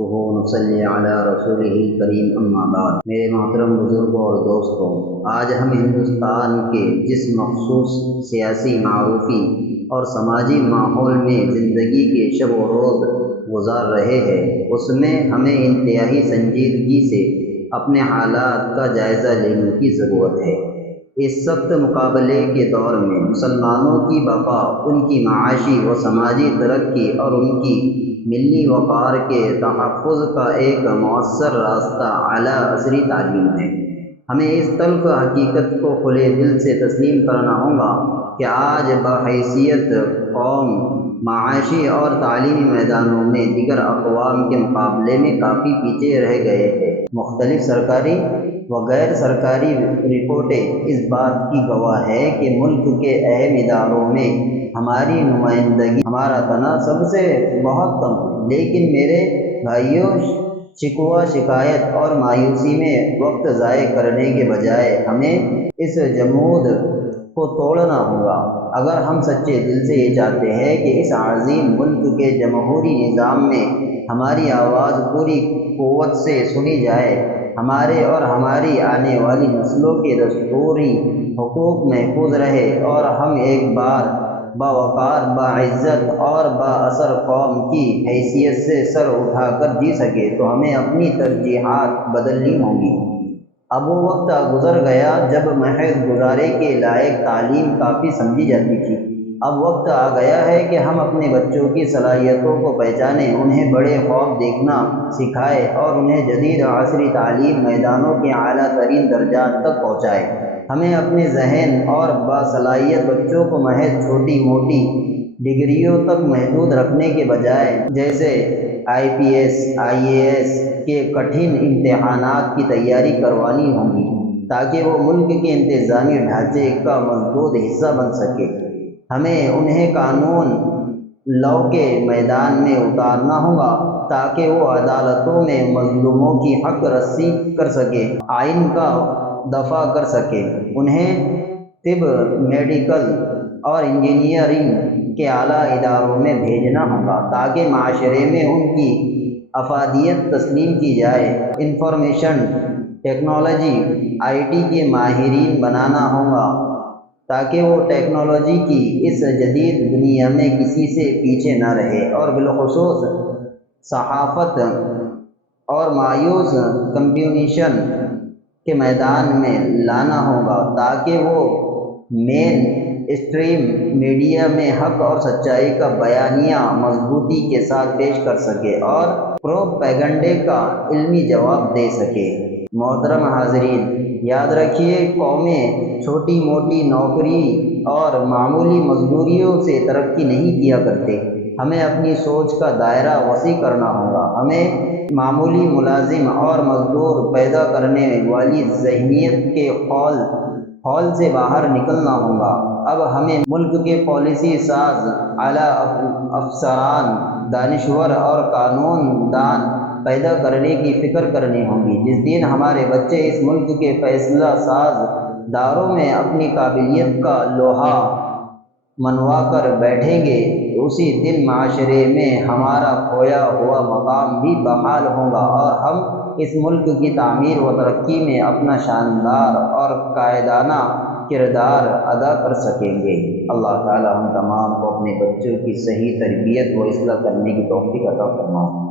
نصلی علی رسولہ کریم اما بعد۔ میرے محترم بزرگوں اور دوستوں، آج ہم ہندوستان کے جس مخصوص سیاسی، معروفی اور سماجی ماحول میں زندگی کے شب و روز گزار رہے ہیں، اس میں ہمیں انتہائی سنجیدگی سے اپنے حالات کا جائزہ لینے کی ضرورت ہے۔ اس سخت مقابلے کے دور میں مسلمانوں کی بقا، ان کی معاشی و سماجی ترقی اور ان کی ملی وقار کے تحفظ کا ایک مؤثر راستہ اعلیٰ عصری تعلیم ہے۔ ہمیں اس تلخ حقیقت کو کھلے دل سے تسلیم کرنا ہوگا کہ آج بحیثیت قوم معاشی اور تعلیمی میدانوں میں دیگر اقوام کے مقابلے میں کافی پیچھے رہ گئے ہیں۔ مختلف سرکاری و غیر سرکاری رپورٹیں اس بات کی گواہ ہیں کہ ملک کے اہم اداروں میں ہماری نمائندگی، ہمارا تناسب سے بہت کم ہے۔ لیکن میرے بھائیوں، شکوہ شکایت اور مایوسی میں وقت ضائع کرنے کے بجائے ہمیں اس جمود کو توڑنا ہوگا۔ اگر ہم سچے دل سے یہ چاہتے ہیں کہ اس عظیم ملک کے جمہوری نظام میں ہماری آواز پوری قوت سے سنی جائے، ہمارے اور ہماری آنے والی نسلوں کے دستوری حقوق محفوظ رہے اور ہم ایک بار باوقار، باعزت اور بااثر قوم کی حیثیت سے سر اٹھا کر جی سکے، تو ہمیں اپنی ترجیحات بدلنی ہوں گی۔ اب وہ وقت گزر گیا جب محض گزارے کے لائق تعلیم کافی سمجھی جاتی تھی۔ اب وقت آ گیا ہے کہ ہم اپنے بچوں کی صلاحیتوں کو پہچانیں، انہیں بڑے خواب دیکھنا سکھائیں اور انہیں جدید عصری تعلیم میدانوں کے اعلیٰ ترین درجات تک پہنچائیں۔ ہمیں اپنے ذہین اور باصلاحیت بچوں کو محض چھوٹی موٹی ڈگریوں تک محدود رکھنے کے بجائے جیسے IPS IAS کے کٹھن امتحانات کی تیاری کروانی ہوگی، تاکہ وہ ملک کے انتظامی ڈھانچے کا مضبوط حصہ بن سکے۔ ہمیں انہیں قانون لاء کے میدان میں اتارنا ہوگا تاکہ وہ عدالتوں میں مظلوموں کی حق رسی کر سکے، آئین کا دفاع کر سکے۔ انہیں طب، میڈیکل اور انجینئرنگ کے اعلیٰ اداروں میں بھیجنا ہوگا تاکہ معاشرے میں ان کی افادیت تسلیم کی جائے۔ انفارمیشن ٹیکنالوجی IT کے ماہرین بنانا ہوگا تاکہ وہ ٹیکنالوجی کی اس جدید دنیا میں کسی سے پیچھے نہ رہے، اور بالخصوص صحافت اور مایوس کمیونیکیشن کے میدان میں لانا ہوگا تاکہ وہ مین اسٹریم میڈیا میں حق اور سچائی کا بیانیہ مضبوطی کے ساتھ پیش کر سکے اور پروپیگنڈے کا علمی جواب دے سکے۔ محترم حاضرین، یاد رکھیے، قومیں چھوٹی موٹی نوکری اور معمولی مزدوریوں سے ترقی نہیں کیا کرتے۔ ہمیں اپنی سوچ کا دائرہ وسیع کرنا ہوگا۔ ہمیں معمولی ملازم اور مزدور پیدا کرنے والی ذہنیت کے خول سے باہر نکلنا ہوگا۔ اب ہمیں ملک کے پالیسی ساز، اعلیٰ افسران، دانشور اور قانون دان پیدا کرنے کی فکر کرنی ہوگی۔ جس دن ہمارے بچے اس ملک کے فیصلہ ساز داروں میں اپنی قابلیت کا لوہا منوا کر بیٹھیں گے، اسی دن معاشرے میں ہمارا کھویا ہوا مقام بھی بحال ہوگا اور ہم اس ملک کی تعمیر و ترقی میں اپنا شاندار اور قائدانہ کردار ادا کر سکیں گے۔ اللہ تعالی ہم تمام کو اپنے بچوں کی صحیح تربیت و اصلاح کرنے کی توفیق عطا فرمائے۔